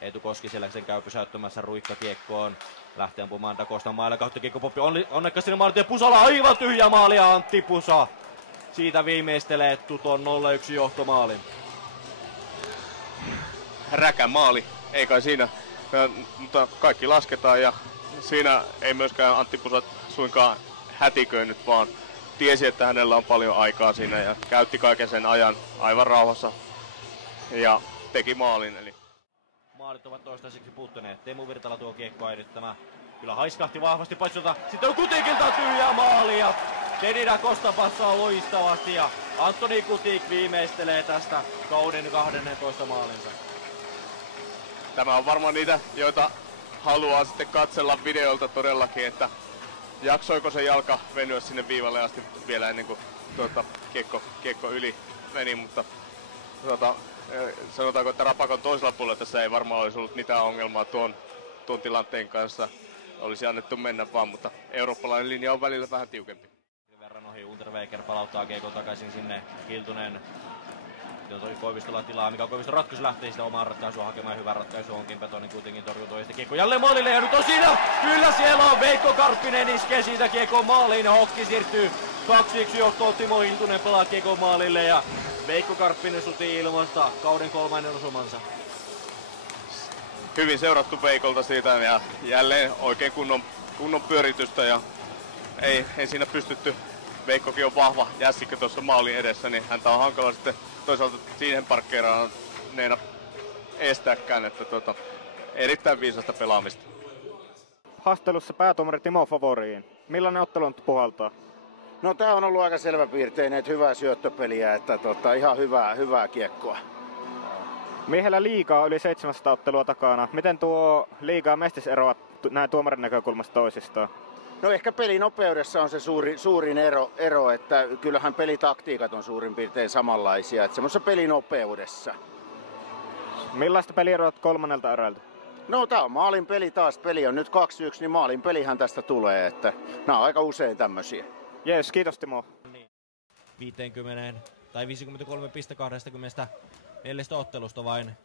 Eetu Koskiselle sen käy pysäyttämässä Ruikka kiekkoon. Lähtee ampumaan Dakosta mailla kautta kiekko-poppi. Onnekkaasti sinne maalit ja Pusala aivan tyhjä maali ja Antti Pusa. Siitä viimeistelee Tuton 0-1 johtomaalin. Räkämaali, ei kai siinä, mutta kaikki lasketaan ja siinä ei myöskään Antti Pusa suinkaan hätiköinyt, vaan tiesi, että hänellä on paljon aikaa siinä ja käytti kaiken sen ajan aivan rauhassa ja teki maalin. Eli maalit ovat toistaiseksi puuttuneet. Teemu Virtala tuo kiekkoa nyt tämä kyllä haiskahti vahvasti paitsilta. Sitten on Kutikilta tyhjä maali ja Teddy Dacosta passaa loistavasti ja Antoni Kutik viimeistelee tästä kauden 12 maalinsa. Tämä on varmaan niitä, joita haluaa sitten katsella videolta todellakin, että jaksoiko se jalka venyä sinne viivalle asti vielä ennen kuin kiekko yli meni, mutta sanotaanko, että Rapakon toisella puolella tässä ei varmaan olisi ollut mitään ongelmaa tuon tilanteen kanssa. Olisi annettu mennä vaan, mutta eurooppalainen linja on välillä vähän tiukempi. Verran ohi Unterweger palauttaa kiekon takaisin sinne. Kiltunen. Sitten Koivistolla tilaa, mikä Koiviston ratkaisu lähtee sitä omaan ratkaisua hakemaan. Hyvä ratkaisu onkin, Petoni kuitenkin torjuu toista kiekko jälleen maalille ja nyt on siinä! Kyllä siellä on Veikko Karppinen iskee siitä kiekon maaliin ja Hokki siirtyy 2-1 johtoon. Timo Hiltunen pelaa kiekon maalille ja Veikko Karppinen suti ilmasta kauden 3. osumansa. Hyvin seurattu Veikolta siitä ja jälleen oikein kunnon pyöritystä ja ei siinä pystytty. Veikkokin on vahva jässikkö tuossa maalin edessä, niin häntä on hankala sitten toisaalta siihen parkkeeraaneena estääkään, että erittäin viisasta pelaamista. Haastattelussa päätuomari Timo Favoriin. Millainen ottelu on puhaltaa? No tää on ollut aika selväpiirteinen, että hyvää syöttöpeliä, että ihan hyvää kiekkoa. Miehellä liigaa yli 700 ottelua takana. Miten tuo liigaa mestis eroaa näin tuomarin näkökulmasta toisistaan? No ehkä pelinopeudessa on se suurin ero, että kyllähän pelitaktiikat on suurin piirtein samanlaisia, että semmoisessa pelinopeudessa. Millaista peliä eroat kolmannelta erältä? No tää on maalin peli taas, peli on nyt 2-1, niin maalin pelihän tästä tulee, että nämä on aika usein tämmösiä. Jees, kiitos Timo. 50 tai 53,24 ottelusta vain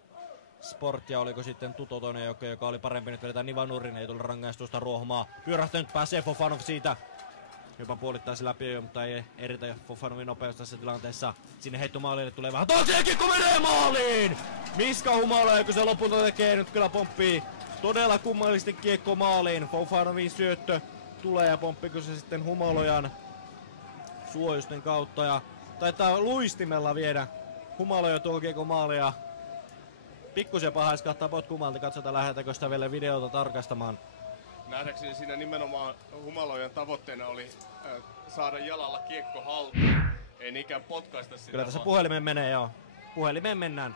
Sport ja oliko sitten Tuto toinen joka oli parempi, nyt vedetään Niva Nurin, ei tule rangaistusta Ruohomaa. Pyörähtänyt pääsee Fofanov siitä. Jopa puolittaisi läpi, mutta ei eritä Fofanovin nopeus tässä tilanteessa. Sinne heittomaalille tulee vähän taakse ja kiekko menee maaliin! Miska Humala, kun se lopulta tekee, nyt kyllä pomppii todella kummallisesti kiekko maaliin. Fofanovin syöttö tulee ja pomppiko se sitten Humalojan suojusten kautta ja taitaa luistimella viedä Humaloja tuo kiekko maalia. Pikkusen pahaiskahtaa potkumalta, katsotaan lähdetäänkö sitä vielä videota tarkastamaan. Nähdäkseni siinä nimenomaan Humalojan tavoitteena oli saada jalalla kiekko haltuun, ei niinkään potkaista sitä. Kyllä tässä puhelimeen menee joo. Puhelimeen mennään.